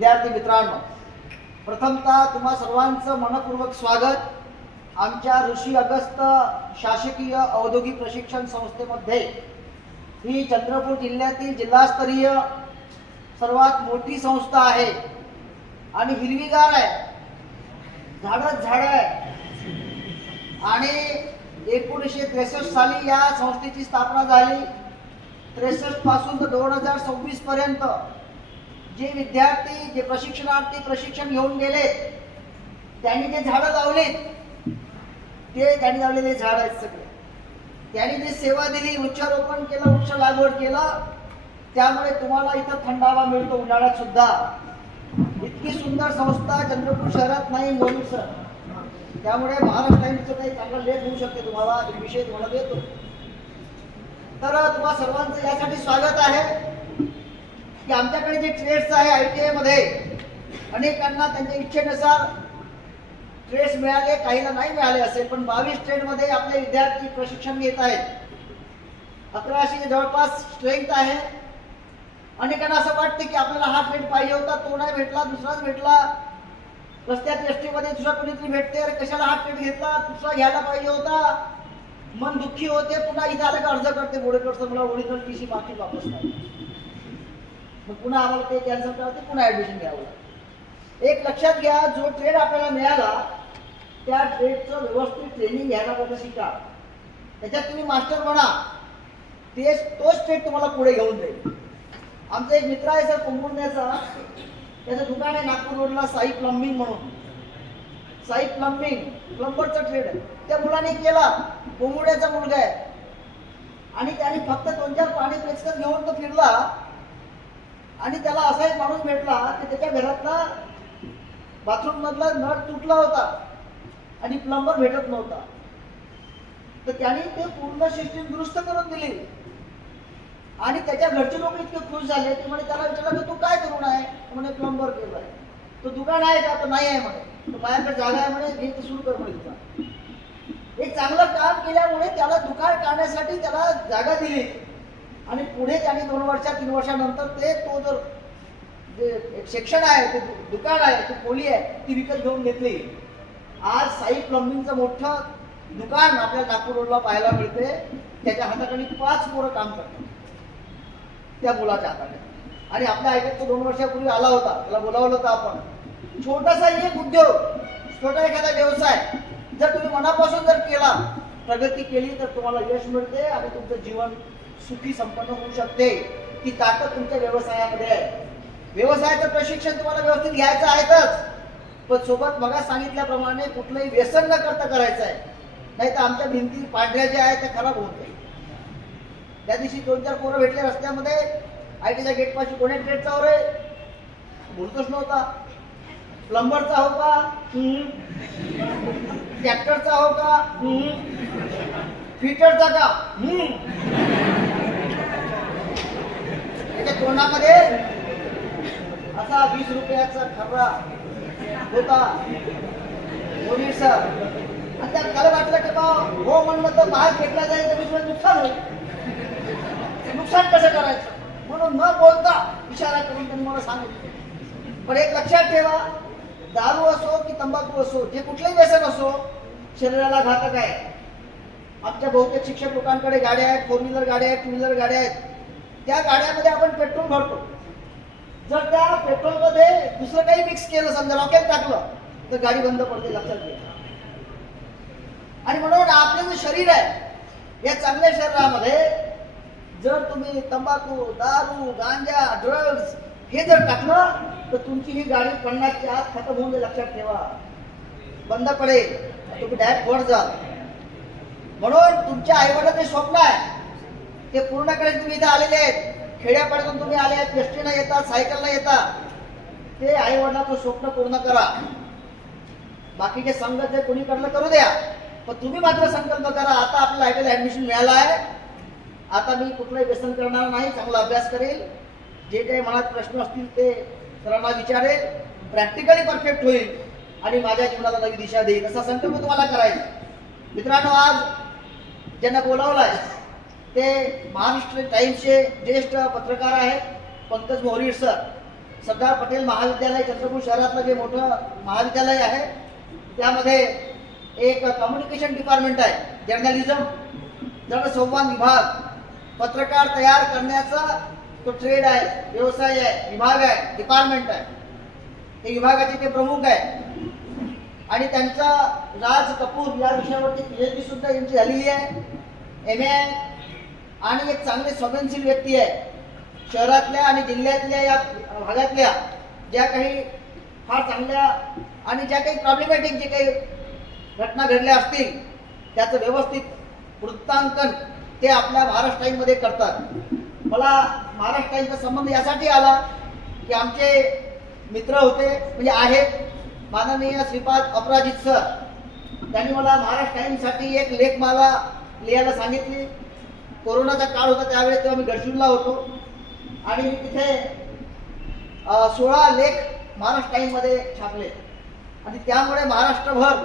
विद्यार्थी मित्रांनो, प्रथमतः तुम्हा सर्वांचं मनपूर्वक स्वागत आमच्या ऋषी अगस्त शासकीय औद्योगिक प्रशिक्षण संस्थेमध्ये। ही चंद्रपूर जिल्ह्यातील जिल्हास्तरीय सर्वात मोठी संस्था आहे आणि हिरवीगार आहे, झाडच झाड आहे। आणि 1963 साली या संस्थेची स्थापना झाली। 63 पासून तर 2026 पर्यंत जे विद्यार्थी जे प्रशिक्षणार्थी प्रशिक्षण घेऊन गेले त्यांनी जे झाडं लावलीत ते त्यांनी लावलेले झाड आहेत सगळे। त्यांनी जी सेवा दिली, वृक्षारोपण केलं, वृक्ष लागवड केलं, त्यामुळे तुम्हाला इथं थंडावा मिळतो उन्हाळ्यात सुद्धा। इतकी सुंदर संस्था चंद्रपूर शहरात नाही म्हणून सर, त्यामुळे महाराष्ट्र टाइम्सचं काही चांगला लेख होऊ शकते तुम्हाला, विषय तुम्हाला देतो। तर तुम्हा सर्वांचं यासाठी स्वागत आहे की आमच्याकडे जे ट्रेड्स आहे ITI मध्ये अनेकांना त्यांच्या इच्छेनुसार ट्रेड्स मिळाले, काहींना नाही मिळाले असेल, पण 22 ट्रेडमध्ये आपले विद्यार्थी प्रशिक्षण घेत आहेत। 1100 जवळपास स्ट्रेंथ आहे। अनेकांना असं वाटतं की आपल्याला हा ट्रेड पाहिजे होता, तो नाही भेटला, दुसराच भेटला। रस्त्यात एसटी मध्ये दुसरा कोणीतरी भेटते, अरे कशाला हा ट्रेड घेतला, दुसरा घ्यायला पाहिजे होता, मन दुःखी होते। पुन्हा इथे आलं का अर्ज करते बोडेकडचं, मला ओरिजिनल TC बाकी वापस नाही, मग पुन्हा आम्हाला ते कॅन्सल करावं, पुन्हा ऍडमिशन घ्यावं लागतं। एक लक्षात घ्या, जो ट्रेड आपल्याला मिळाला त्या ट्रेडचं व्यवस्थित ट्रेनिंग घ्यायला पाहिजे, शिका, त्याच्यात तुम्ही मास्टर बना, तोच ट्रेड तुम्हाला पुढे घेऊन जाईल। आमचा एक मित्र आहे सर कुंभुर्ण्याचा, त्याचं दुकान आहे नागपूर रोडला, साई प्लंबिंग म्हणून। साई प्लंबिंग प्लंबरचा ट्रेड आहे। त्या मुलाने केला, कुंभुर्ण्याचा मुलगा आहे, आणि त्याने फक्त 2-4 पाणी पेचकस घेऊन तो फिरला आणि त्याला असा एक माणूस भेटला की त्याच्या घरातला बाथरूम मधला नळ तुटला होता आणि प्लंबर भेटत नव्हता। तर त्याने ते पूर्ण सिस्टीम दुरुस्त करून दिली आणि त्याच्या घरचे लोक इतके खुश झाले की म्हणे त्याला विचारलं की तू काय करून आहे, म्हणे प्लंबर केलाय। तो दुकान आहे का, तर नाही आहे म्हणे, तो माझ्याकडे जागा आहे म्हणे, घे ते सुरू कर म्हणे दुकान। एक चांगलं काम केल्यामुळे त्याला दुकान काढण्यासाठी त्याला जागा दिली आणि पुढे त्याने 2 वर्षा 3 वर्षानंतर तो जर जे एक सेक्शन आहे, ते दुकान आहे, ती खोली आहे, ती विकत घेऊन घेतली। आज साई प्लंबिंगचं मोठं दुकान आपल्याला नागपूर रोडला पाहायला मिळते। त्याच्या हाताखाली 5 पोरं काम करतात त्या मुलाच्या हाताने। आणि आपल्या ऐकत तो 2 वर्षापूर्वी आला होता, त्याला बोलावलं होतं आपण। छोटासा एक उद्योग, छोटा एखादा व्यवसाय जर तुम्ही मनापासून जर केला, प्रगती केली, तर तुम्हाला यश मिळते आणि तुमचं जीवन सुखी संपन्न होऊ शकते। ती ताकद तुमच्या व्यवसायामध्ये आहे। व्यवसायाचं प्रशिक्षण तुम्हाला व्यवस्थित घ्यायचं आहेच, पण सोबत मगा सांगितल्याप्रमाणे कुठलंही व्यसन न करता करायचं आहे, नाही तर आमच्या भिंती पांढऱ्या ज्या आहेत त्या खराब होत जाईल। त्या दिवशी 2-4 पोरं भेटले रस्त्यामध्ये, ITच्या गेट पाशी, कोणी ट्रेडचा हो रे, बोलतोच नव्हता। प्लंबरचा हो का, ट्रॅक्टरचा हो का, फिटरचा का, त्याच्या तोंडामध्ये असा 20 रुपयाचा खर्रा होता मोदी सर। आणि त्याला वाटलं की बा हो म्हणलं तर बाहेर फेकला जाईल तर 20 नुकसान होईल, नुकसान कसं करायचं, म्हणून न बोलता इशारा करून त्यांनी मला सांगितलं। पण एक लक्षात ठेवा, दारू असो की तंबाखू असो, जे कुठलंही व्यसन असो, शरीराला घातक आहे। आमच्या बहुतेक शिक्षक लोकांकडे गाड्या आहेत, 4 व्हीलर गाड्या आहेत, 2 व्हीलर गाड्या आहेत। त्या गाड्यामध्ये आपण पेट्रोल भरतो, जर त्या पेट्रोलमध्ये दुसरं काही मिक्स केलं, समजा रॉकेल टाकलं, तर गाडी बंद पडते, लक्षात घ्या। आणि म्हणून आपलं जे शरीर आहे, या चांगल्या शरीरामध्ये जर तुम्ही तंबाखू, दारू, गांजा, ड्रग्स हे जर टाकलं, तर तुमची ही गाडी 50च्या आत खतम होऊन जाईल, लक्षात ठेवा, बंद पडेल, तुम्ही डायरेक्ट वर जाल। म्हणून तुमच्या आईवडिलांचे स्वप्न आहे ते पूर्ण करायचे। तुम्ही इथे आलेले आहेत, खेड्यापाड्यातून तुम्ही आले आहेत, एसटीनं येतात, सायकलनं येतात, ते आईवडिलांचं स्वप्न पूर्ण करा। बाकीचे संघ जे कोणी करलं करू द्या, पण तुम्ही मात्र संकल्प करा, आता आपल्याला ITला ऍडमिशन मिळालं आहे, आता मी कुठलंही व्यसन करणार नाही, चांगला अभ्यास करेल, जे काही मनात प्रश्न असतील ते सरांना विचारेल, प्रॅक्टिकली परफेक्ट होईल आणि माझ्या जीवनाला नवी दिशा देईल, असा संकल्प तुम्हाला करायचा। मित्रांनो, आज ज्यांना बोलावलाय ते महाराष्ट्र टाइम्सचे ज्येष्ठ पत्रकार आहेत पंकज मोहरीर सर। सरदार पटेल महाविद्यालय चंद्रपूर शहरातलं जे मोठं महाविद्यालय आहे त्यामध्ये एक कम्युनिकेशन डिपार्टमेंट आहे, जर्नलिझम जनसंवाद विभाग, पत्रकार तयार करण्याचा तो ट्रेड आहे, व्यवसाय आहे, विभाग आहे, डिपार्टमेंट आहे. ते विभागाचे ते प्रमुख आहे आणि त्यांचा राज कपूर या विषयावरती PhD सुद्धा यांची झालेली आहे, MA आणि एक चांगले संवेदनशील व्यक्ती आहे. शहरातल्या आणि जिल्ह्यातल्या या भागातल्या ज्या काही फार चांगल्या आणि ज्या काही प्रॉब्लेमॅटिक जे काही घटना घडल्या असतील त्याचं व्यवस्थित वृत्तांकन ते आपल्या महाराष्ट्र टाईममध्ये करतात. मला महाराष्ट्र टाईमचा संबंध यासाठी आला की आमचे मित्र होते म्हणजे आहेत माननीय श्रीपाद अपराजित सर, त्यांनी मला महाराष्ट्र टाईमसाठी एक लेखमाला लिहायला सांगितली. कोरोनाचा काळ होता त्यावेळेस तेव्हा मी गडचिरोलीला होतो आणि मी तिथे 16 लेख महाराष्ट्र टाईममध्ये छापले आणि त्यामुळे महाराष्ट्रभर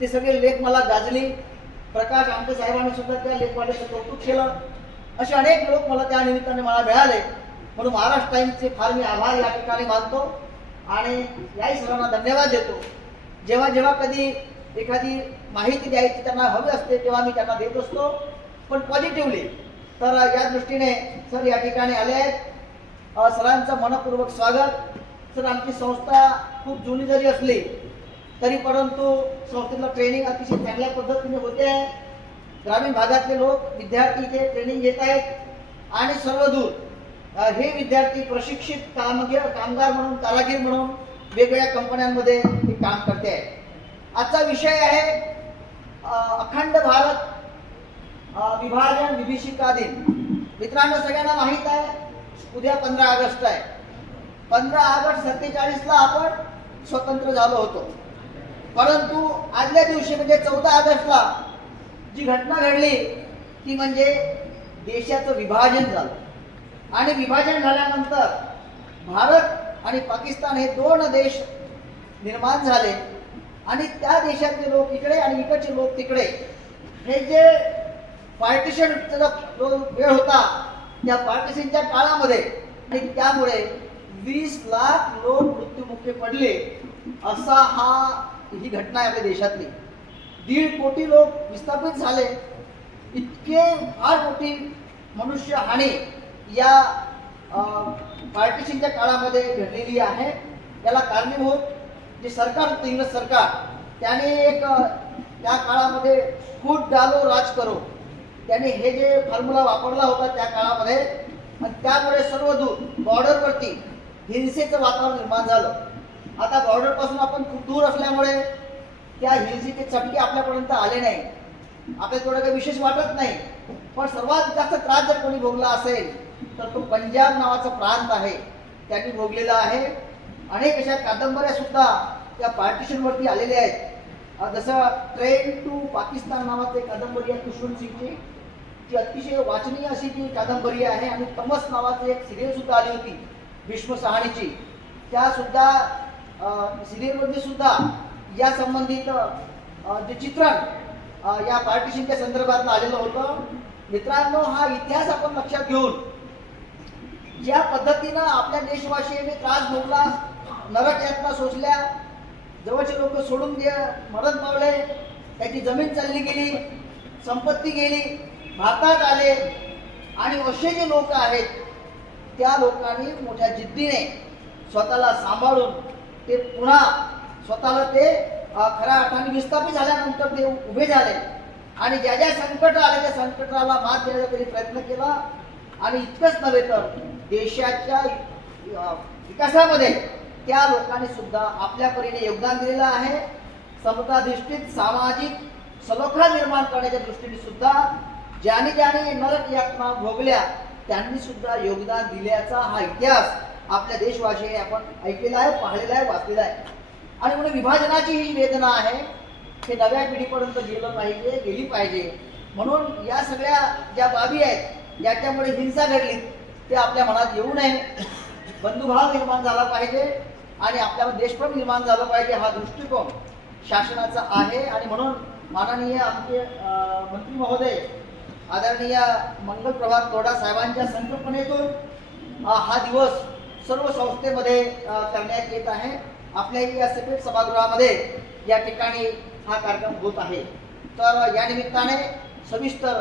ते सगळे लेख मला गाजले. प्रकाश आमटे साहेबांनी सुद्धा त्या लेखवाल्याचं कौतुक केलं. असे अनेक लोक मला त्या निमित्ताने मला मिळाले, म्हणून महाराष्ट्र टाईम्सचे फार मी आभार या ठिकाणी मानतो आणि याही सर्वांना धन्यवाद देतो. जेव्हा जेव्हा कधी एखादी माहिती द्यायची त्यांना हवी असते तेव्हा मी त्यांना देत असतो, पण पॉझिटिव्हली. तर या दृष्टीने सर या ठिकाणी आले आहेत. सरांचं मनपूर्वक स्वागत. सर आमची संस्था खूप जुनी जरी असली तरी परंतु संस्थेतलं ट्रेनिंग अतिशय चांगल्या पद्धतीने होते आहे. ग्रामीण भागातले लोक विद्यार्थी इथे ट्रेनिंग घेत आहेत आणि सर्वदूर हे विद्यार्थी प्रशिक्षित कामगार म्हणून, कारागीर म्हणून वेगवेगळ्या कंपन्यांमध्ये हे काम करते आहे. आजचा विषय आहे अखंड भारत विभाजन विभीषिका दिन. मित्रांनो, सगळ्यांना माहीत आहे उद्या 15 ऑगस्ट आहे. 15 ऑगस्ट 47ला आपण स्वतंत्र झालो होतो, परंतु आदल्या दिवशी म्हणजे 14 ऑगस्टला जी घटना घडली ती म्हणजे देशाचं विभाजन झालं. आणि विभाजन झाल्यानंतर भारत आणि पाकिस्तान हे 2 देश निर्माण झाले आणि त्या देशातले लोक इकडे आणि इकडचे लोक तिकडे. हे जे पार्टिशनचा जो वेळ होता त्या पार्टिशनच्या काळामध्ये आणि त्यामुळे 20 लाख लोक मृत्युमुखी पडले. असा ही घटना आहे आपल्या देशातली. 1.5 कोटी लोक विस्थापित झाले. इतके फार मोठी मनुष्य हानी या पार्टिशनच्या काळामध्ये घडलेली आहे. याला कारणीभूत जे सरकार होतं, इंग्रज सरकार, त्याने एक त्या काळामध्ये फूट डालो राज करो, त्याने हे जे फॉर्म्युला वापरला होता त्या काळामध्ये आणि त्यामुळे सर्वदूर बॉर्डरवरती हिंसेचं वातावरण निर्माण झालं. आता बॉर्डरपासून आपण खूप दूर असल्यामुळे त्या हिंसेचे चटके आपल्यापर्यंत आले नाही. आपल्याला थोडं काही विशेष वाटत नाही, पण सर्वात जास्त त्रास जर कोणी भोगला असेल तर तो पंजाब नावाचा प्रांत आहे, त्यांनी भोगलेला आहे. अनेक अशा कादंबऱ्या सुद्धा त्या पार्टिशनवरती आलेल्या आहेत. जसं ट्रेन टू पाकिस्तान नावाची कादंबरी आहे खुशवंत सिंगची, ती अतिशय वाचनीय अशी ती कादंबरी आहे. आणि तमस नावाची एक सिरियल सुद्धा आली होती भीष्म सहानीची, त्या सुद्धा सिरियलमध्ये सुद्धा या संबंधित जे चित्रण या पार्टिशनच्या संदर्भात आलेलं होतं. मित्रांनो, हा इतिहास आपण लक्षात घेऊन ज्या पद्धतीनं आपल्या देशवासियांनी त्रास भोगला, नरक यातना सोसल्या, जवळचे लोक सोडून मरण पावले, त्याची जमीन चालली गेली, संपत्ती गेली, भारतात आले आणि असे जे लोक आहेत त्या लोकांनी मोठ्या जिद्दीने स्वतःला सांभाळून ते पुन्हा स्वतःला ते खऱ्या अर्थाने विस्थापित झाल्यानंतर ते उभे झाले आणि ज्या ज्या संकट आले त्या संकटाला मात देण्याचा त्यांनी प्रयत्न केला. आणि इतकंच नव्हे तर देशाच्या विकासामध्ये त्या लोकांनी सुद्धा आपल्या परीने योगदान दिलेलं आहे. समताधिष्ठित सामाजिक सलोखा निर्माण करण्याच्या दृष्टीने सुद्धा ज्याने ज्याने नरक यातना भोगल्या त्यांनी सुद्धा योगदान दिल्याचा हा इतिहास आपल्या देशवासियांनी आपण ऐकलेला आहे, पाहिलेला आहे, वाचलेला आहे. आणि म्हणून विभाजनाची ही वेदना आहे, हे नव्या पिढीपर्यंत गेली पाहिजे. म्हणून या सगळ्या ज्या बाबी आहेत ज्याच्यामुळे हिंसा घडली ते आपल्या मनात येऊ नये. बंधुभाव निर्माण झाला पाहिजे आणि आपल्याला देशप्रेम निर्माण झालं पाहिजे, हा दृष्टिकोन शासनाचा आहे. आणि म्हणून माननीय आमचे मंत्री महोदय आदरणीय मंगल प्रभात तोडा साहेबांच्या संकल्पनेतून हा दिवस सर्व संस्थेमध्ये करण्यात येत आहे. आपल्याही या सेपरेट सभागृहामध्ये या ठिकाणी हा कार्यक्रम होत आहे. तर या निमित्ताने सविस्तर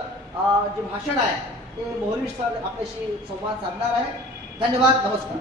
जे भाषण आहे ते मोहरीश सर आपल्याशी संवाद साधणार आहे. धन्यवाद. नमस्कार.